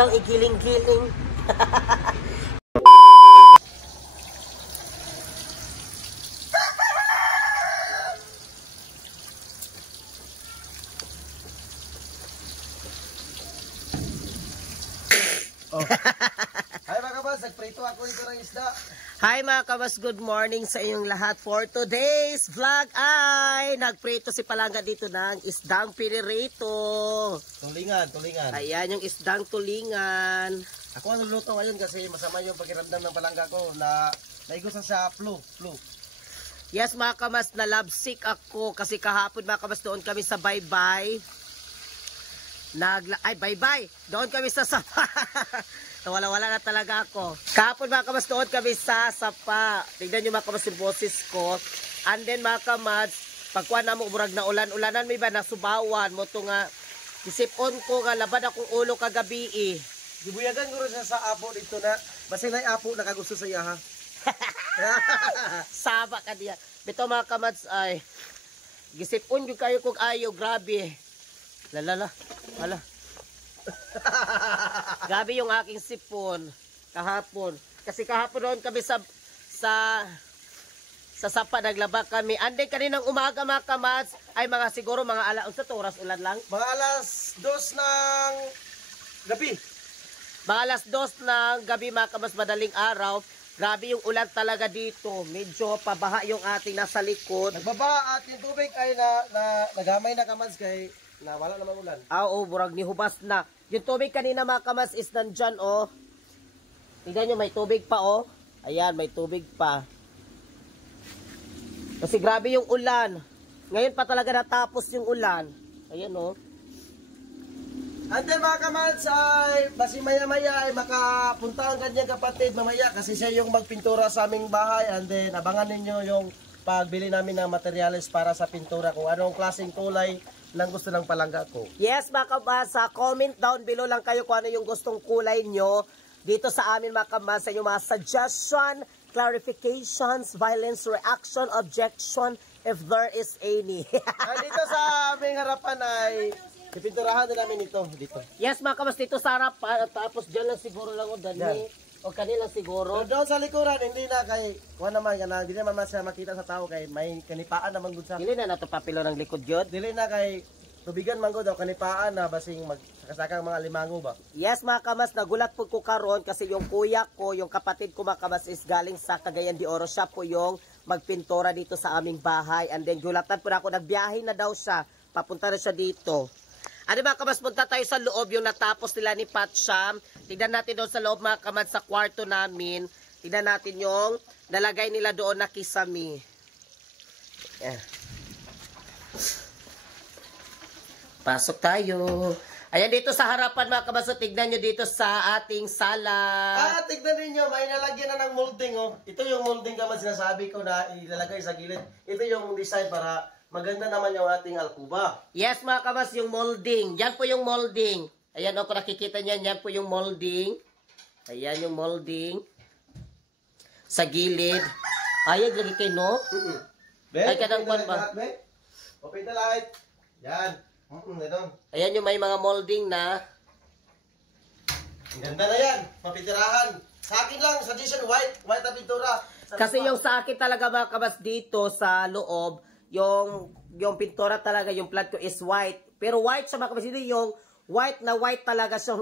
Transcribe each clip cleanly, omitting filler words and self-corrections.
hanggang igiling-giling. Oh. Hi mga kabas, nagprito ako dito ng isda. Hi mga kabas, good morning sa inyong lahat. For today's vlog ay nagprito si Palangga dito ng isdang pinirito. Tulingan. Ayan yung isdang tulingan. Ako ang luluto ngayon kasi masama yung pakiramdam ng palangga ko na naigusan sa flu. Yes mga kabas, na love sick ako kasi kahapon mga kabas doon kami sa bye-bye. Bye-bye. Doon kami sa sapa. Wala na talaga ako. Kahapon mga kamas, doon kami sa sapa. Tignan nyo mga kamas yung boses ko. And then mga kamas, pagkuha na mo umurag na ulan-ulanan, may ba nasubawan mo to nga. Isipon ko nga, laban akong ulo kagabi eh. Gibuyagan ko rin siya sa apo dito na. Basta na apo nakagusto sa iya ha. Saba ka diya. Bito mga kamas ay, gisipon yung kayo kong ayaw, grabe. Hala. Gabi yung aking sipon kahapon. Kasi kahapon doon kami sa sapa naglaba kami. Ande kaninang umaga mga kamats ay mga siguro mga sa oras ulan lang. Mga alas 2 ng gabi. Mga alas 2 ng gabi mga kamats, madaling araw. Grabe yung ulan talaga dito. Medyo pabaha yung ating nasa likod. Nagbaba at yung tubig ay nagamay na kamats kay na wala namang ulan. Oo, burag ni hubas na. Yung tubig kanina mga kamas is nandyan, oh. Tignan nyo, may tubig pa, oh. Ayan, may tubig pa. Kasi grabe yung ulan. Ngayon pa talaga natapos yung ulan. Ayan, oh. And then mga kamats ay basi maya-maya ay makapunta ang kanyang kapatid mamaya kasi siya yung magpintura sa aming bahay. And then abangan ninyo yung pagbili namin ng materyales para sa pintura kung anong klaseng kulay lang gusto ng palangga ko. Yes mga kabasa, comment down below lang kayo kung ano yung gustong kulay nyo dito sa amin mga kabasa, yung mga suggestion, clarifications, violence, reaction, objection, if there is any. Dito sa aming harapan ay pipinturahan din namin ito dito. Yes mga kabasa, dito sa harapan, tapos dyan lang siguro lang o dali. O kanila siguro. Pero doon sa likuran, hindi na kay kuha naman, hindi naman siya makita sa tao kay may kanipaan naman gud sa. Dili na nato papilo ng likod yun. Dili na kay tubigan man gud daw kanipaan na basing magsakasakang mga limango ba. Yes mga kamas, nagulat po ko karon kasi yung kuya ko, yung kapatid ko mga kamas is galing sa Cagayan de Oro. Siya po yung magpintura dito sa aming bahay. And then gulatan po na ako, nagbiyahe na daw siya. Papunta na siya dito. Ano mga kamas, punta tayo sa loob yung natapos nila ni Patsyam. Tignan natin doon sa loob mga kamas sa kwarto namin. Tignan natin yung nalagay nila doon na kisame. Yeah. Pasok tayo. Ayan dito sa harapan mga kamas, so tignan nyo dito sa ating sala. Tignan ninyo, may nalagyan na ng molding oh. Ito yung molding kamas sinasabi ko na ilalagay sa gilid. Ito yung design para maganda naman yung ating alkuba. Yes mga kamas, yung molding. Yan po yung molding. Ayan o, kung nakikita niyan, yan po yung molding. Ayan yung molding. Sa gilid. Ayag lagi kayo, no? Ay, kadang kwan ba? Open the light. Yan. Ayan yung may mga molding na. Ganda na yan. Mapitirahan. Sa akin lang, suggestion, white na pintura. Kasi yung sa akin talaga mga kamas dito sa loob, yung pintura talaga, yung plant ko is white. Pero white siya mga kabas, yung white na white talaga siya.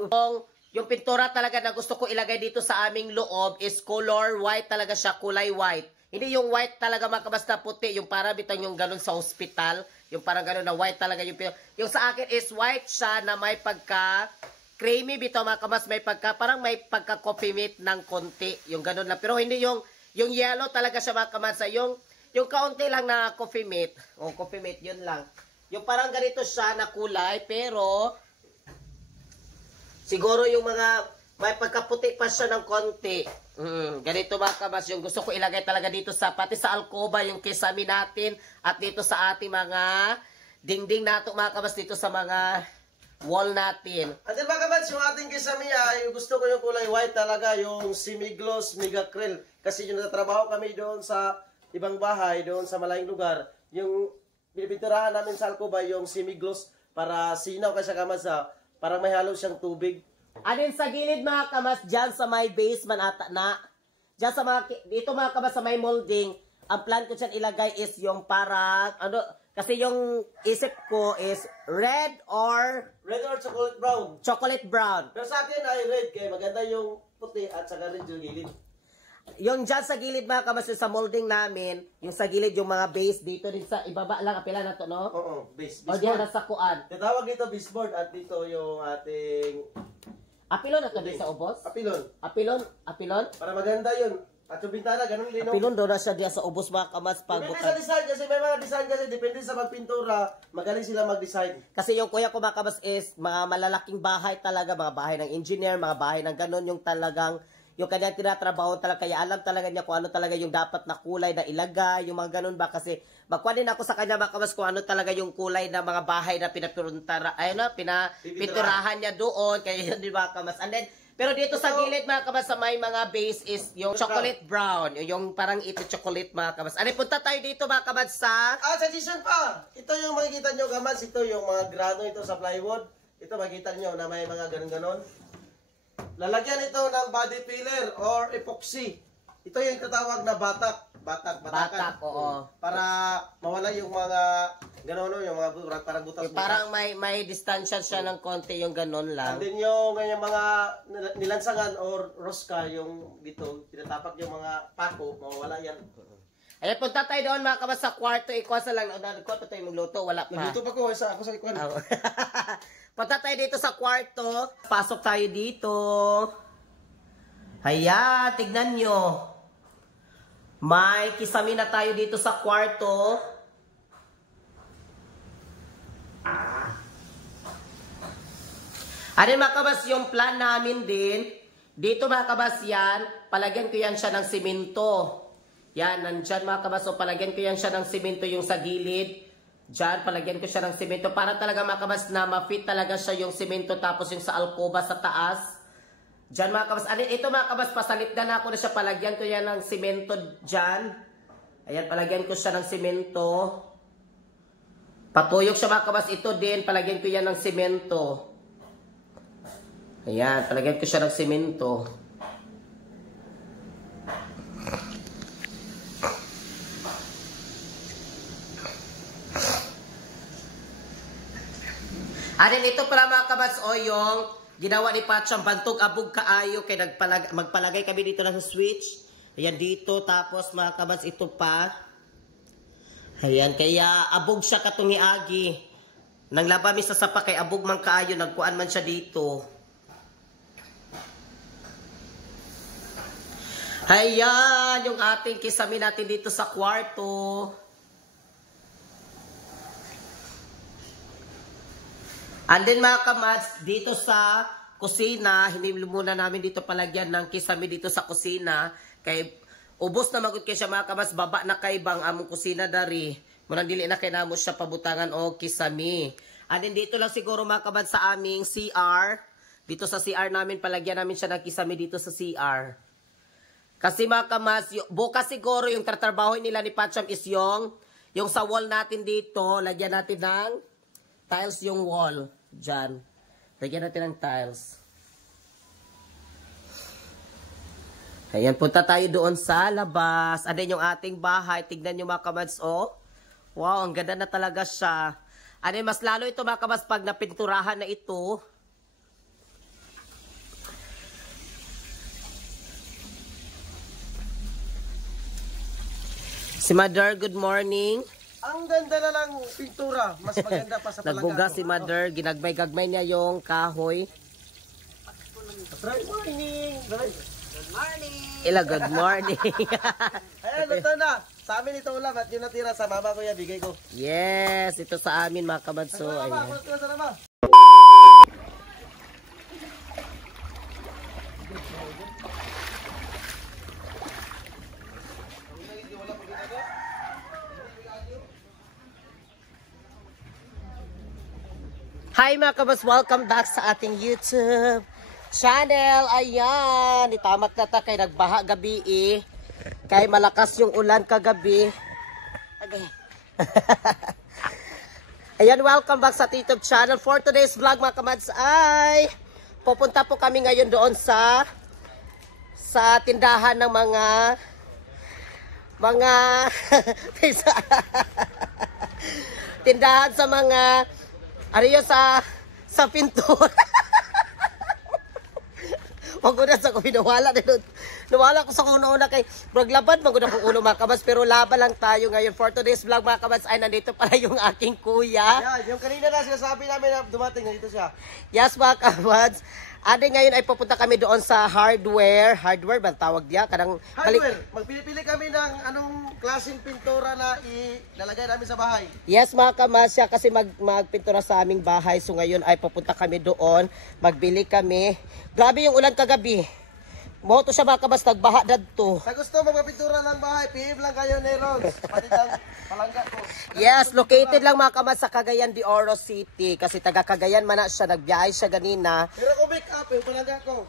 Yung pintura talaga na gusto ko ilagay dito sa aming loob is color white talaga siya, kulay white. Hindi yung white talaga mga kabas na puti, yung parang bitang yung ganun sa hospital. Yung parang ganun na white talaga yung pintura. Yung sa akin is white siya na may pagka creamy bitaw mga kabas, may pagka, parang may pagka coffee meat ng konti. Yung ganun lang. Pero hindi yung yellow talaga siya mga kabas, yung kaunti lang na coffee mate. O, coffee mate, yun lang. Yung parang ganito siya na kulay, pero siguro yung mga may pagkaputi pa siya ng konti. Ganito mga kabas, yung gusto ko ilagay talaga dito sa, pati sa alcoba, yung kisame natin, at dito sa ating mga dingding nato mga kabas, dito sa mga wall natin. At then mga kabas, yung ating kisame yung gusto ko yung kulay white talaga, yung semi-gloss mega krill. Kasi yung natatrabaho kami doon sa ibang bahay, doon sa malayong lugar, yung pinipinturahan namin sa alcoba, yung semi-gloss para sinaw kasi kamasa, parang may halo siyang tubig. Anin sa gilid mga kamas, dyan sa may basement ata na. Dyan sa mga, dito mga kamas sa may molding, ang plan ko dyan ilagay is yung parang, ano, kasi yung isip ko is red or chocolate brown. chocolate brown. Pero sa akin ay red kaya maganda yung puti at saka red yung gilid. Yung dyan sa gilid mga kamas, yung sa molding namin, yung sa gilid yung mga base dito rin sa ibaba lang, apila na to, no? Oo, base O diyan na sa kuan. Tinatawag dito baseboard at dito yung ating Apilon na to din sa ubos? apilon. Apilon? Para maganda yun. At yung bintana, ganun din. No? Apilon daw na siya diya sa ubos mga kamas pag Depende sa design kasi may mga design kasi depende sa magpintura, magaling sila mag-design. Kasi yung kuya ko mga kamas is mga malalaking bahay talaga, mga bahay ng engineer, mga bahay ng ganun, yung talagang yung kanyang tinatrabaho talaga, kaya alam talaga niya kung ano talaga yung dapat na kulay na ilagay, yung mga ganun ba, kasi magkuha din ako sa kanya mga kamas kung ano talaga yung kulay na mga bahay na pinapinturahan niya doon, kaya yun di ba kamas. And then, pero dito sa gilid mga kamas sa may mga base is yung chocolate brown, yung parang ito chocolate mga kamas. Ano, punta tayo dito mga kamas sa... Suggestion pa! Ito yung makikita nyo kamas, ito yung mga grano ito sa plywood. Ito makikita nyo na may mga ganun-ganon. Lalagyan ito ng body filler or epoxy. Ito yung tatawag na batakan. Batak, oo. Para mawala yung mga gano'n, yung mga parang butas-butas. Parang may distansya siya ng konti yung ganun lang. And then yung ganyan mga nilansangan or roska, yung dito, tinatapak yung mga pako, mawala yan. Ayan, punta tayo doon mga kamas sa kwarto. Ikuha sa lang. Kwarto tayo magluto. Wala pa. Nandito pa ko, ako sa ikuan. Punta tayo dito sa kwarto. Pasok tayo dito. Ayan, tignan nyo. May kisami na tayo dito sa kwarto. Ano mga kabas, yung plan namin din, dito mga kabas yan, palagyan ko yan siya ng simento. Yan, nandyan mga kabas, so palagyan ko yan siya ng simento yung sa gilid. Diyan, palagyan ko siya ng simento para talaga mga kabas na ma-fit talaga siya yung simento tapos yung sa alcoba sa taas. Diyan mga kabas, ito mga kabas, pasalit na ako na siya, palagyan ko yan ng simento dyan. Ayan, palagyan ko siya ng simento. Patuyok siya mga kabas, ito din, palagyan ko yan ng simento. Ayan, palagyan ko siya ng simento. Anin ito pala mga kabats o yung ginawa ni Patsyang bantog abog kaayo kay magpalagay kami dito na sa switch. Ayan dito tapos mga kabats ito pa. Ayan kaya abog siya katong Agi. Nang labami sa sapa kay abog man kaayo nagkuan man siya dito. Ayan yung ating kisame natin dito sa kwarto. And then mga kamads, dito sa kusina, hindi muna namin dito palagyan ng kisame dito sa kusina. Kay ubos na magod kay siya mga kamads, baba na kay bang among kusina dari. Munang dili na kay namo siya pabutangan o kisame. And then dito lang siguro mga kamads sa aming CR. Dito sa CR namin, palagyan namin siya ng kisame dito sa CR. Kasi mga kamads, bukas siguro yung tatrabaho nila ni Patsyam is yung sa wall natin dito, lagyan natin ng tiles yung wall. Diyan. Lagyan natin ng tiles. Ayan, punta tayo doon sa labas. Ayan yung ating bahay. Tignan nyo mga kamads, oh. Wow, ang ganda na talaga siya. Ayan, mas lalo ito mga kamads pag napinturahan na ito. Si Mother, good morning. Ang ganda na lang pintura. Mas maganda pa sa palagay. Nagbuga si Mother. Ginagbay-gagmay niya yung kahoy. Good morning. Good morning. Ila, good morning. Ayan, luto na. Sa amin ito ulam at yung natira sa mama ko yan, bigay ko. Yes, ito sa amin mga kamadso. Sa mama, Ayan. sa mama. Hi mga kabas, welcome back sa ating YouTube channel. Ayan, itamat na ta kay nagbaha gabi eh. Kay malakas yung ulan kagabi. Okay. Ayan, welcome back sa YouTube channel. For today's vlog mga kamads ay pupunta po kami ngayon doon sa tindahan ng mga tindahan sa mga ano yun, sa pintura. Maguna sa ko pinawala din. Nawala ko sa una kay Braglaban, maguna ko uno mga kabats, pero laban lang tayo ngayon. For today's vlog mga kabats ay nandito pala yung aking kuya. Yan, yung kanina na sinasabi namin na dumating, nandito siya. Yes mga kabats. Ade ngayon ay pupunta kami doon sa hardware ba tawag diya? Hardware, magpili-pili kami ng anong klaseng pintura na ilalagay namin sa bahay. Yes mga kamasya, kasi magpintura sa aming bahay. So ngayon ay pupunta kami doon, magbili kami. Grabe yung ulan kagabi. Moto siya mga kabas, nagbaha dadto. Sa gusto magpapintura ng bahay, PM lang kayo ni Ron. Kapatid ng palangga ko. Yes, located lang mga kabas sa Cagayan de Oro City. Kasi taga Cagayan man na siya, nagbiyahe siya ganina. Pero ko make up yung palangga ko.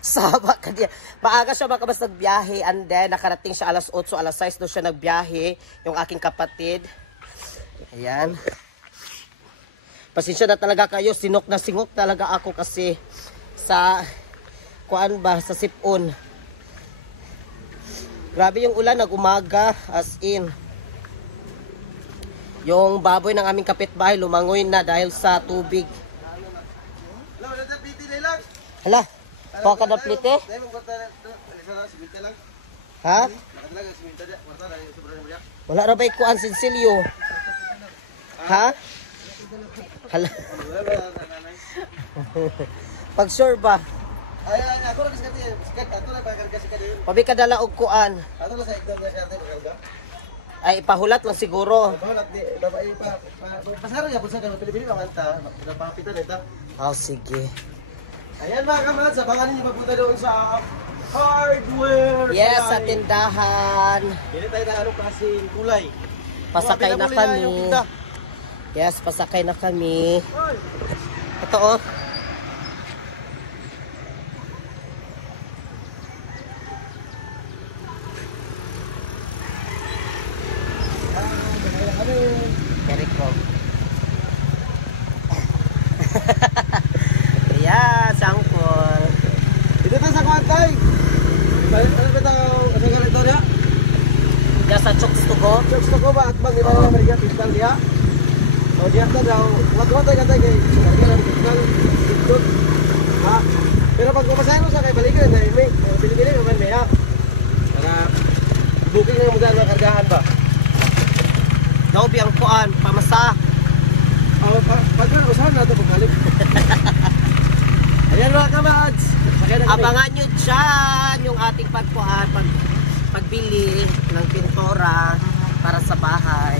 Saba ka diya. Maaga siya mga kabas nagbiyahe, and then nakarating siya alas 8, alas 6 doon siya nagbiyahe. Yung aking kapatid. Ayan. Pasensya na talaga kayo, sinok na singok talaga ako kasi sa sa sipon. Grabe yung ulan, nag-umaga, as in. Yung baboy ng aming kapitbahay lumangoy na dahil sa tubig. Hala, kuha ka na plite? Ha? Wala ra ba'y kuhaan sinsilyo? Ha? Hala. Pag sure ba? Ay, ako lang sikat, ato lang pakarga sikat din. Pabi ka dala og kuan. Ato lang sa igdor na siya pakarga. Ay ipahulat lang siguro. Bahalat di babay pasaro ya pulsa kan Pilipino manganta, napapitan ita. Oh, sige. Ayan mga kamad, abangan niyo magpunta doon sa hardware. Yes, sa tindahan. Pili tayo ng anong klaseng kulay. Pasakay na kami. Yes, pasakay na kami. Ito oh. Keriko. Yeah, sangkol. Dito pa sa kwantay. Balik ba tayo sa ganito na? Diya sa Chokes to go. Chokes to go ba? At bang iba na Amerika, pistal diya? O diya ka daw. Wag-watay ka tayo kay Amerika ng pistal. Diktot. Ha? Pero pag pumasahin mo sa kay balikan na may Pilipino naman may ha. Para booking na yung mga kargahan ba? Daw biyang kuan, pamasa. Pagkano usahan na ito pagkalik. Ayan mga kamads. Abangan nyo dyan yung ating pagkuhan, pagbili ng pintura para sa bahay.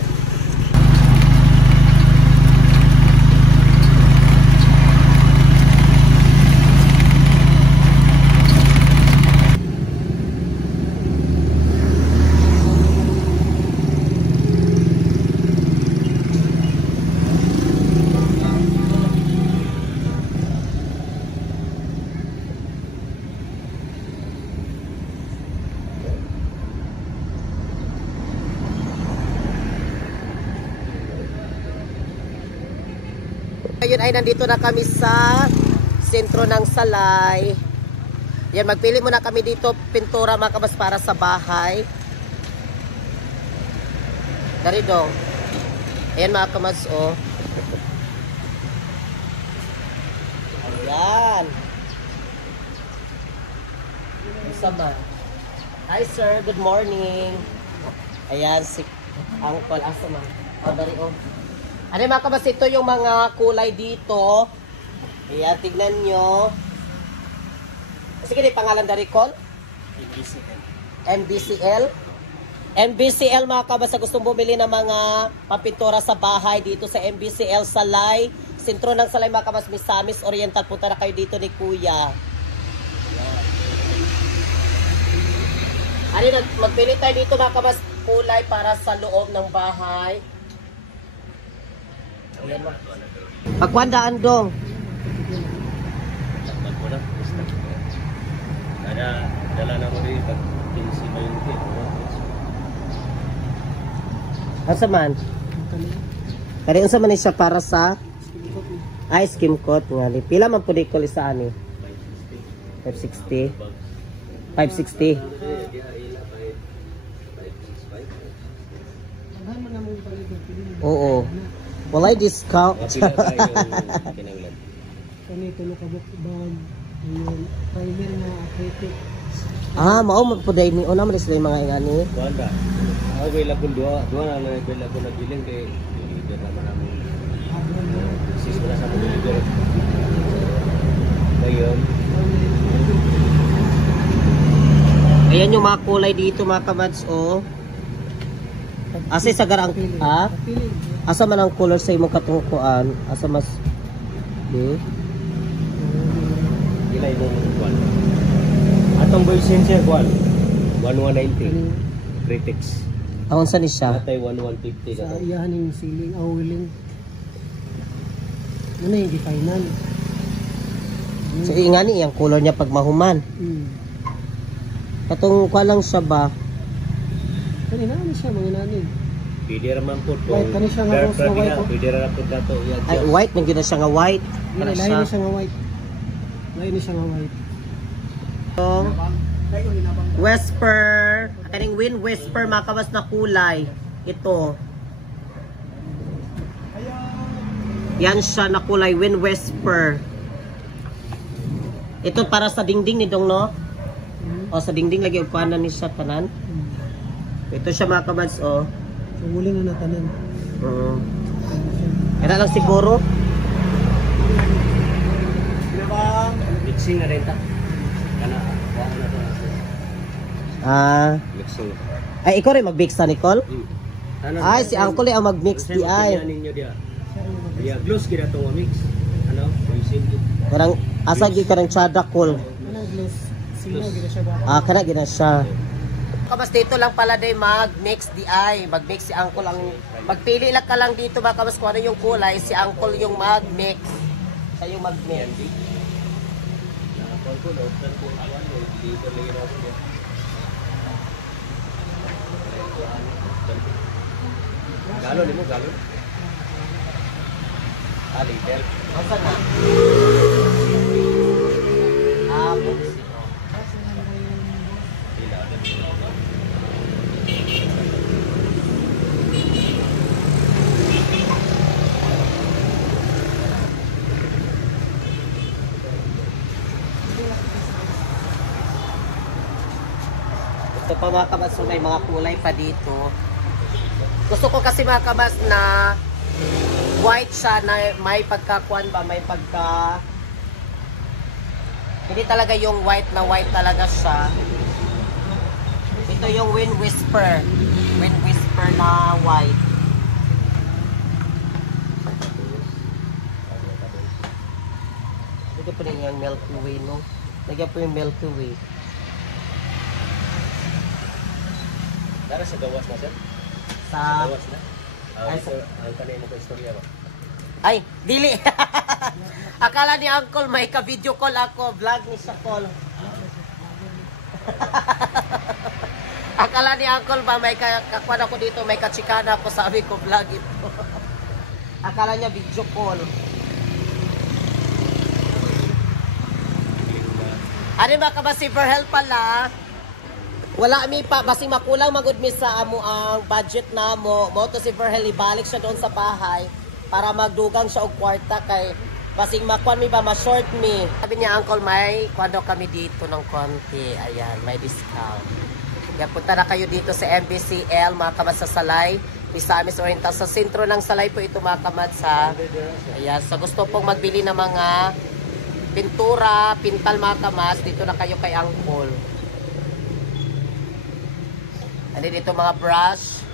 Ngayon ay nandito na kami sa sentro ng Salay. Yan, magpili muna kami dito pintura mga kabas para sa bahay. Dari dong. Ayan mga kabas oh. Ayan. Sama. Hi sir, good morning. Ayan si Uncle Asama. Oh, dari oh. Ano mga kabas, ito yung mga kulay dito. Ayan, tignan nyo. Sige, di pangalan dari call? NBCL. NBCL mga kabas, gustong bumili ng mga pampintura sa bahay dito sa NBCL Salay. Sentro ng Salay mga kabas, Misamis Oriental. Punta na kayo dito ni Kuya. Ano, magpili tayo dito mga kabas, kulay para sa loob ng bahay. Pagkwandaan dong. Dala na mo rin pag pinsi mo yung kit. Asa man? Kaya unsa man siya para sa Ay, skim coat nga ni. Pila man po di ko isa ani? 560. 560. Oo. Walay discount. Pila ba yung kinanglan? Kani tulo ka book bag, yung primer na acrylic. Mao man po dai ni una man sila yung mga ingani. Kuan ba? Ako bila kun dua na lang bila kun nabiling kay leader naman namin. Sis wala sa mga leader. Ayun. Ayan yung mga kulay dito mga kamads oh. Asa sa garang Pili. Asa man ang color sa imong katungkuan? Asa mas Ila yung kuan. Atong voice sensor kuan. 1190. Critics. Awon sa ni siya? Natay 1150 Sa na. iyahan yung ceiling, willing. Ano yung final? So ingani yung color niya pag mahuman. Katong kuan lang siya ba? Kanina ano siya, mga nanin. Pwede raman po. White, kani siya nga rose na white, oh. Pwede raman po dato. Ay white man gyud na siya nga white. Para Lain siya. na siya nga white. Lain na siya nga white. Whisper, kaning wind whisper mga kamas na kulay. Ito. Yan siya na kulay wind whisper. Ito para sa dingding ni dong no? O sa dingding lagi upanan ni siya tanan. Ito siya mga kamas oh. So willing na natanan. Kaya lang siguro. Mixing na rin ta. Kana. Wala na to. Mixing. Ay ikaw rin mag-mix sa Nicole? Ano? Ay si Uncle ay ang mag-mix di ay. Ninyo dia. Ya, gloss kira to mix. Ano? Using it. Karang asa gyud karang chada cool. Anong glass? Sino gina siya ba? Kana gina siya. Kamas dito lang pala day mag-mix di ay. Mag-mix si Uncle ang magpili lang ka lang dito ba kamas kung ano yung kulay, si Uncle yung mag-mix. Siya yung mag-mix. Galon mo galon. Liter. Asa na? Books. Ito pa mga kabas, so may mga kulay pa dito. Gusto ko kasi mga kabas na white siya na may pagkakuan ba, may pagka hindi talaga yung white na white talaga siya. Ito yung wind whisper na white. Ito po rin yung Milky Way no. Lagyan po yung Milky Way. Dara sa gawas na sir? Sa Gawas na? Ay, Ang kanina ko istorya ba? ay, dili. Akala ni Uncle may ka-video call ako, vlog ni sa call. Akala ni Uncle ba may kakuan ako dito, may kachikana ako, sabi ko vlog ito. Akala niya video call. Ano ba ka ba si Verhel pala? Wala mi pa, basing makulang magud mi sa amo ang budget na mo to si Verhel, ibalik siya doon sa bahay para magdugang siya og kwarta kay basing makuan mi ba ma-short mi. Sabi niya Uncle may kwando kami dito ng konti, ayan, may discount. Kaya punta na kayo dito sa MBCL mga kamad sa Salay, Misamis Oriental, sa sentro ng Salay po ito mga kamad sa ayan, sa gusto pong magbili ng mga pintura, pintal mga kamas, dito na kayo kay Uncle. Ano dito mga brush.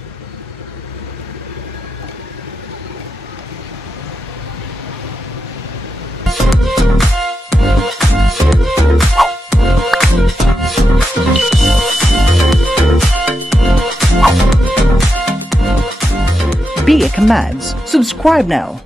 Be a Commands. Subscribe now.